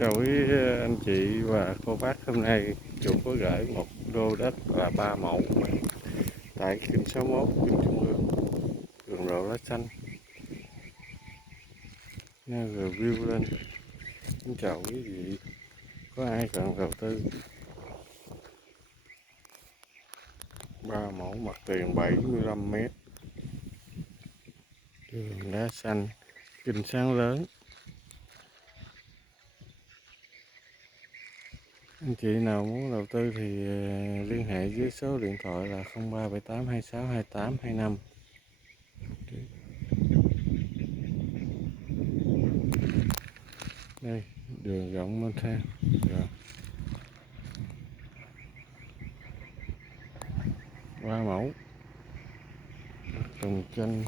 Chào quý anh chị và cô bác, hôm nay chủ có gửi một lô đất là 3 mẫu tại kinh 61 đường Trung ương, đường Rộ Lá Xanh, nên review lên. Xin chào quý vị, có ai cần đầu tư? 3 mẫu mặt tiền 75 mét, đường đá xanh, kinh sáng lớn. Anh chị nào muốn đầu tư thì liên hệ với số điện thoại là 0378 26 28 25. Đây, đường rộng mênh thang. Rồi. 3 mẫu trồng chanh